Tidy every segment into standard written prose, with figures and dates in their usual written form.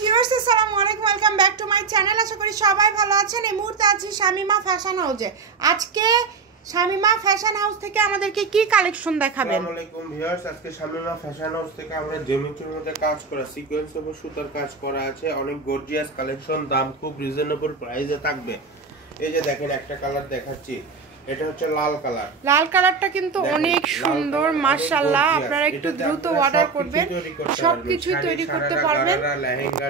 Viewers আসসালামু আলাইকুম, welcome back to my channel. আশা করি সবাই ভালো আছেন। এই মুহূর্তে আছি শামিমা ফ্যাশন হাউসে। আজকে শামিমা ফ্যাশন হাউস থেকে আমাদেরকে কি কালেকশন দেখাবেন? আসসালামু আলাইকুম ভিউয়ার্স, আজকে শামিমা ফ্যাশন হাউস থেকে আমরা জেমিচুর মধ্যে কাজ করা সিকোয়েন্স এবং সুতার কাজ করা আছে। অনেক গর্জিয়াস কালেকশন, দাম খুব রিজনেবল প্রাইসে থাকবে। এই যে দেখেন একটা কালার দেখাচ্ছি, এটা হচ্ছে লাল কালার। লাল কালারটা কিন্তু অনেক সুন্দর মাশাআল্লাহ। আপনারা একটু দ্রুত অর্ডার করবেন, সবকিছু তৈরি করতে পারবেন।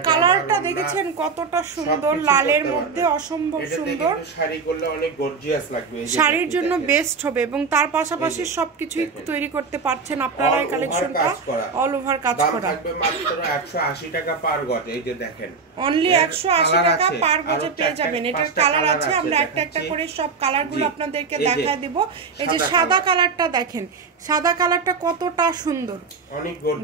কালারটা দেখেছেন কতটা সুন্দর, লালের মধ্যে অসম্ভব সুন্দর। শাড়ি করলে অনেক গর্জিয়াস লাগবে, শাড়ির জন্য বেস্ট হবে এবং তার পাশাপাশি সবকিছু তৈরি করতে পারছেন আপনারা। এই কালেকশনটা অল ওভার কাজ করা, থাকবে মাত্র 180 টাকা পার গজ। এই যে দেখেন অনলি 180 টাকা পার গজে পেয়ে যাবেন। এটার কালার আছে, আমরা একটা একটা করে সব কালারগুলো আপনাদেরকে দেখায় দেব। এই যে সাদা কালারটা দেখেন, সাদা কালারটা কতটা সুন্দর।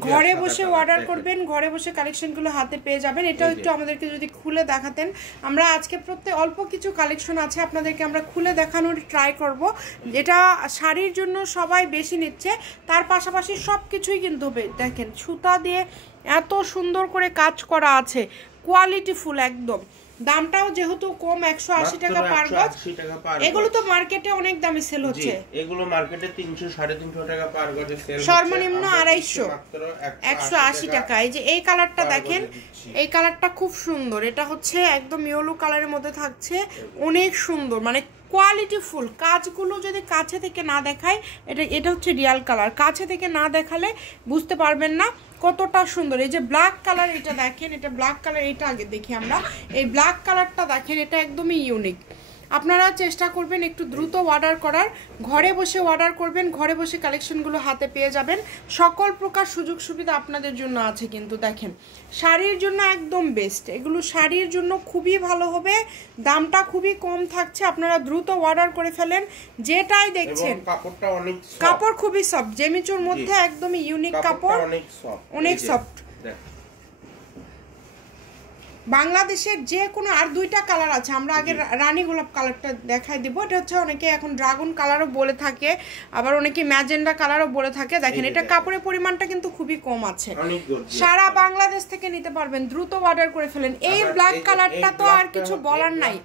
ঘরে বসে অর্ডার করবেন, ঘরে বসে কালেকশনগুলো হাতে পেয়ে যাবেন। এটাও একটু আমাদেরকে যদি খুলে দেখাতেন। আমরা আজকে প্রত্যেক অল্প কিছু কালেকশন আছে, আপনাদেরকে আমরা খুলে দেখানোর ট্রাই করব। এটা শাড়ির জন্য সবাই বেশি নিচ্ছে, তার পাশাপাশি সব কিছুই কিন্তু দেখেন সুতা দিয়ে এত সুন্দর করে কাজ করা আছে, কোয়ালিটি ফুল একদম। দামটাও যেহেতু কম, 180 টাকা পার গজ। এগুলো তো মার্কেটে অনেক দামে সেল হচ্ছে, এগুলো মার্কেটে 300 350 টাকা পার গজে সেল হচ্ছে, সর্বনিম্ন 250 180 টাকা। এই যে এই কালারটা দেখেন, এই কালারটা খুব সুন্দর। এটা হচ্ছে একদম ইয়েলো কালারের মধ্যে থাকছে, অনেক সুন্দর, মানে কোয়ালিটি ফুল। কাজগুলো যদি কাছে থেকে না দেখায়, এটা হচ্ছে রিয়াল কালার, কাছে থেকে না দেখালে বুঝতে পারবেন না কতটা সুন্দর। এই যে ব্ল্যাক কালার, এটা দেখেন, এটা ব্ল্যাক কালার। এটা আগে দেখি আমরা, এই ব্ল্যাক কালারটা দেখেন, এটা একদমই ইউনিক। আপনারা চেষ্টা করবেন একটু দ্রুত অর্ডার করার, ঘরে বসে অর্ডার করবেন, ঘরে বসে কালেকশনগুলো হাতে পেয়ে যাবেন। সকল প্রকার সুযোগ সুবিধা আপনাদের জন্য আছে। কিন্তু দেখেন শাড়ির জন্য একদম বেস্ট, এগুলো শাড়ির জন্য খুবই ভালো হবে। দামটা খুবই কম থাকছে, আপনারা দ্রুত অর্ডার করে ফেলেন। যেটাই দেখছেন কাপড় খুবই সফট, জেমিচুর মধ্যে একদমই ইউনিক কাপড়, অনেক সফট। বাংলাদেশের যে কোনো আর দুইটা কালার আছে, আমরা আগে রানী গোলাপ কালারটা দেখাই দিব। এটা হচ্ছে অনেকে এখন ড্রাগন কালারও বলে থাকে, আবার অনেকে ম্যাজেন্ডা কালারও বলে থাকে। দেখেন এটা কাপড়ের পরিমাণটা কিন্তু খুবই কম আছে, সারা বাংলাদেশ থেকে নিতে পারবেন। দ্রুত অর্ডার করে ফেলেন। এই ব্ল্যাক কালারটা তো আর কিছু বলার নাই,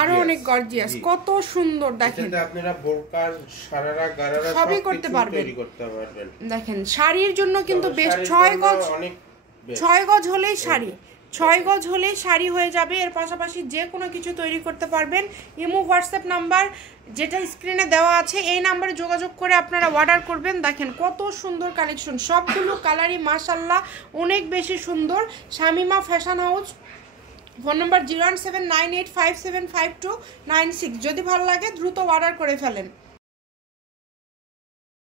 আরো অনেক গর্জিয়াস, কত সুন্দর। দেখেন আপনারা বোরকা, সারারা, গারারা সবই করতে পারবেন। দেখেন শাড়ির জন্য কিন্তু বেশ 6 গজ হলেই শাড়ি, 6 গজ হলেই শাড়ি হয়ে যাবে। এর পাশাপাশি যে কোনো কিছু তৈরি করতে পারবেন। ইমো হোয়াটসঅ্যাপ নাম্বার যেটা স্ক্রিনে দেওয়া আছে, এই নাম্বারে যোগাযোগ করে আপনারা অর্ডার করবেন। দেখেন কত সুন্দর কালেকশন, সবগুলো কালারই মাশাআল্লাহ অনেক বেশি সুন্দর। Shamima fashion house, phone number 01798575296। যদি ভালো লাগে দ্রুত অর্ডার করে ফেলেন।